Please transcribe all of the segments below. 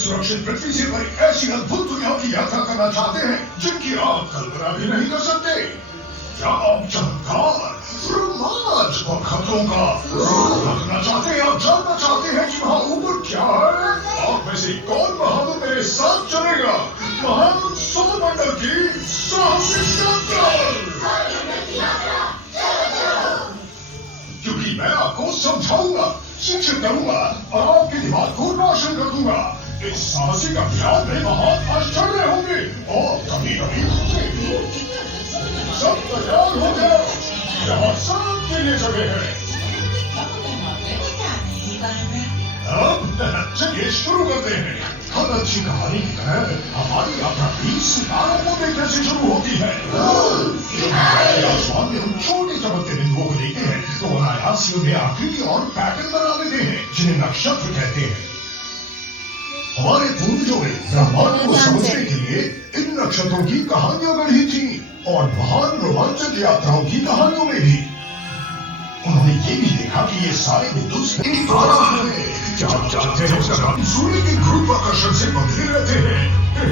सुरक्षित पृथ्वी से भरी ऐसी अद्भुत दुनिया की यात्रा करना चाहते हैं जिनकी आप कल्पना भी नहीं कर सकते? क्या आप चमत्कार, रोमांच और खतरों का रखना चाहते हैं? आप जानना चाहते हैं कि वहाँ ऊपर क्या है? आप में से कौन महान मेरे साथ चलेगा? महान सौरमंडल की साहसिक यात्रा। क्योंकि मैं आपको समझाऊंगा, शिक्षित करूंगा और आपके दिमाग को रोशन कर दूंगा। इस साहसिक अभियान में महान आश्चर्य होंगे और कभी कभी सब तैयार हो जाओ, यहाँ सबके लिए जगह है। अब चलिए शुरू करते हैं। हर अच्छी कहानी की तरह हमारी यात्रा भी सितारों को देखने से शुरू होती है। आसमान में हम छोटे चमकते बिंदुओं को देखते हैं तो अनायास ही उन्हें आकृति और पैटर्न बना देते हैं जिन्हें नक्षत्र कहते हैं। हमारे पूर्वजों ने ब्रह्मांड को समझने के लिए इन नक्षत्रों की कहानियां गढ़ी थी और महान रोमांचक यात्राओं की कहानियों में भी। उन्होंने ये भी देखा कि ये सारे बिंदु तारा है। क्या आप जानते हैं सूर्य के गुरुत्वाकर्षण से बंधे रहते हैं?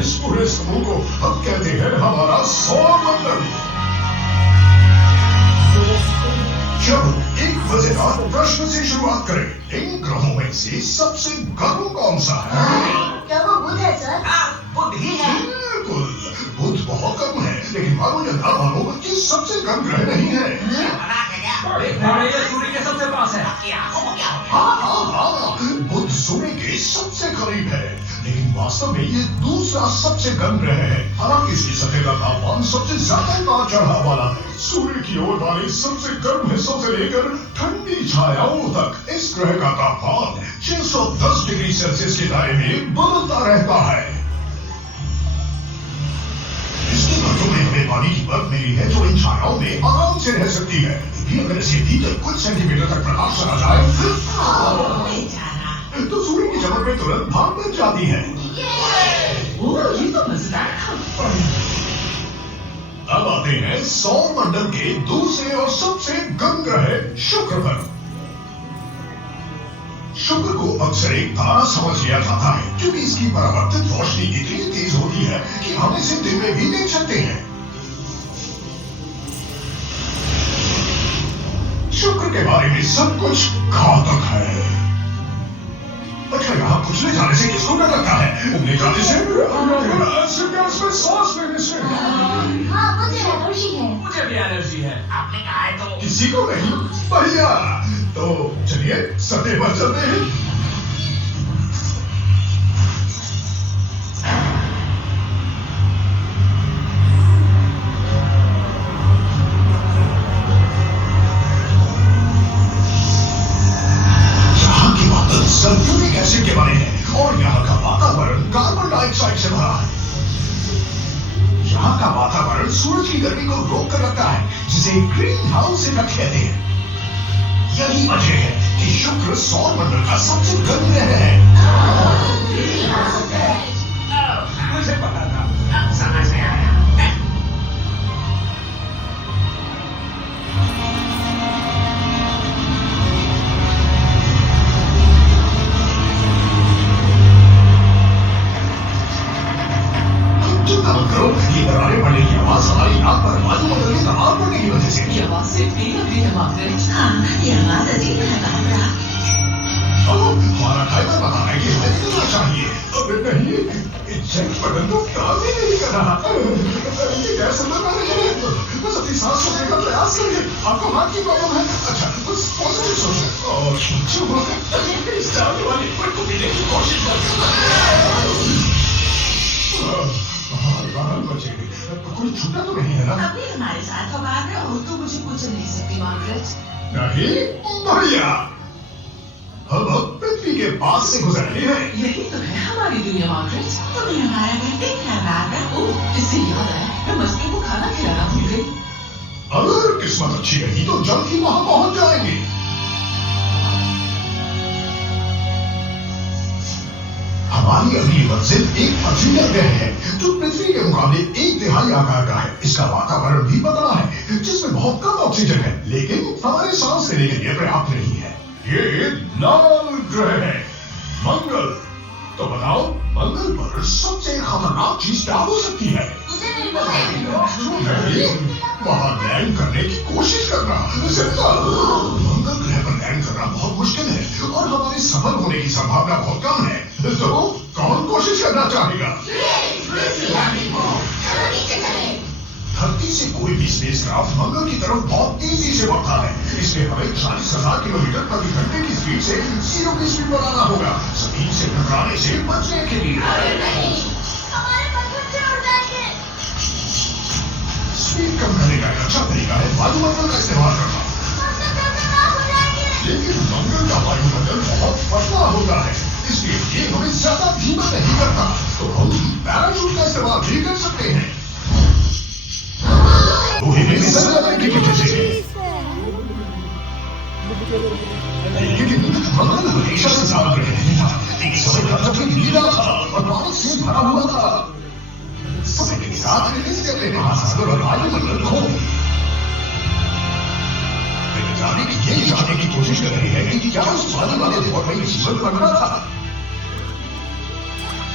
इस पूरे समूह को हम कहते हैं हमारा सौरमंडल। चलो एक मजेदार प्रश्न से शुरुआत करें। इन ग्रहों में से सबसे गर्म कौन सा है? क्या वो बुध है सर? बुध ही है। बिल्कुल, बुध बहुत गर्म है, लेकिन मानो या ना मानो कि सबसे गर्म ग्रह नहीं है। ये सूर्य के सबसे पास है। हाँ, बुध सूर्य के सबसे करीब है, लेकिन वास्तव में ये दूसरा सबसे गर्म ग्रह है। हालांकि इसकी सतह का तापमान सबसे ज्यादा उतार चढ़ाव वाला है। सूर्य की ओर वाले सबसे गर्म हिस्सों से लेकर ठंडी छायाओं तक इस ग्रह का तापमान 610 डिग्री सेल्सियस के दायरे में बदलता रहता है। इसके मध्यों में हमें पानी की बर्फ मिली है जो इन छायाओं में आराम से रह सकती है। भी अगर इसके भीतर कुछ सेंटीमीटर तक प्रकाश चला जाए तो सूर्य की चमक में तुरंत भाप बन जाती है। ये तो मजेदार था। अब आते हैं सौरमंडल के दूसरे और सबसे गर्म ग्रह शुक्र पर। शुक्र को अक्सर एक तारा समझ लिया जाता है क्योंकि इसकी परावर्तित रोशनी इतनी तेज होती है कि हम इसे दिन में भी देख सकते हैं। शुक्र के बारे में सब कुछ घातक है। अच्छा, यहाँ कुचले जाने से किसको डर लगता है? उगने जाने से? सांस लेने से? हाँ, मुझे एलर्जी है। मुझे भी एलर्जी है। आपने कहा है तो? किसी को नहीं? बढ़िया। तो चलिए सतह पर चलते हैं। सल्फ्यूरिक एसिड के बने हैं और यहाँ का वातावरण कार्बन डाइऑक्साइड से भरा है। यहाँ का वातावरण सूरज की गर्मी को रोक कर रखता है जिसे ग्रीन हाउस इफेक्ट कहते हैं। यही वजह है कि शुक्र सौरमंडल का सबसे गर्म ग्रह है। मुझे पता था, अब समझ में आया। ये दरारे पड़ने की आवाज हमारी नाक पर वायुमंडल में दबाव पड़ने की वजह से। ये आवाज सिर्फ भी लगी है मार्गरेट। हाँ, ये आवाज अजीब है बाबरा। हमारा ड्राइवर बता रहा है कि हमें निकलना चाहिए। अबे नहीं, चेक बटन को काम ही नहीं कर रहा। ये गैस अंदर ना रहे। बस अपनी सांस को लेकर प्रयास करिए। आपको हार्ट की प्रॉब्लम है? अच्छा, बस पॉजिटिव सोचो और इस जाने वाली पेड़ को पीने की कोशिश करें। कोई छूटा तो नहीं है ना? अभी हमारे साथ हो बाबरा, और तो मुझे कुछ नहीं सकती मार्गरेट। नहीं, बढ़िया। हम अब पृथ्वी के पास से गुजर रहे हैं। यही तो है हमारी दुनिया मार्गरेट। तुम्हें हमारा घर देख रहा है बाबरा। ओह, इससे याद आया, मैं मछली को खाना खिलाना भूल गई। अगर किस्मत अच्छी रही तो जल्द ही वहां पहुंच जाएंगे। हमारी अगली मंजिल एक अजीब ग्रह है जो पृथ्वी के मुकाबले 1/3 आकार का है। इसका वातावरण भी पतला है जिसमें बहुत कम ऑक्सीजन है, लेकिन हमारे सांस लेने के लिए पर्याप्त नहीं है। ये लाल ग्रह है, मंगल। तो बताओ मंगल पर सबसे खतरनाक चीज क्या हो सकती है? मुझे नहीं पता। नहीं, वहाँ लैंड करने की कोशिश करना जिंदा। मंगल ग्रह पर लैंड करना बहुत मुश्किल है और हमारे सफल होने की संभावना बहुत कम है। तो कौन कोशिश करना चाहेगा? धरती से कोई भी स्पेसक्राफ्ट मंगल की तरफ बहुत तेजी से बढ़ता है, इसलिए हमें 40,000 किलोमीटर प्रति घंटे की स्पीड से 0 की स्पीड बनाना होगा, जमीन से टकराने से बचने के लिए। हमारे पत्थर से उड़ जाएंगे। स्पीड कम करने का एक अच्छा तरीका है वायुमंडल का इस्तेमाल करना। पत्थर खतरनाक हो जाएंगे। लेकिन मंगल का वायुमंडल बहुत पतला होता है, इसलिए ये हमें ज्यादा धीमा नहीं करता, तो हम पैराशूट का इस्तेमाल भी कर सकते हैं। लेकिन मंगल हमेशा से ज्यादा ग्रह था, एक समय था जब ये नीला था और पानी से भरा हुआ था। समय के साथ इसने अपने महासागर और वायुमंडल खो दिए। वैज्ञानिक ये जानने की कोशिश कर रहे हैं कि क्या उस पानी वाले रिवर में जीवन बनना था।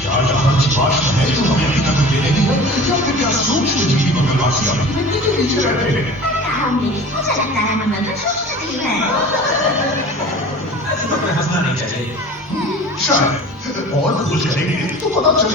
क्या यहाँ जीवाश्म है जो हमें अभी तक दे रही है, या फिर क्या सूक्ष्म जीवी मंगलवासी अभी भी नीचे नीचे रहते हैं? मुझे लगता है मंगल तो छोटी तकलीफ है। ऐसे तो हंसना नहीं चाहिए। शायद और कुछ करेंगे तो पता चले।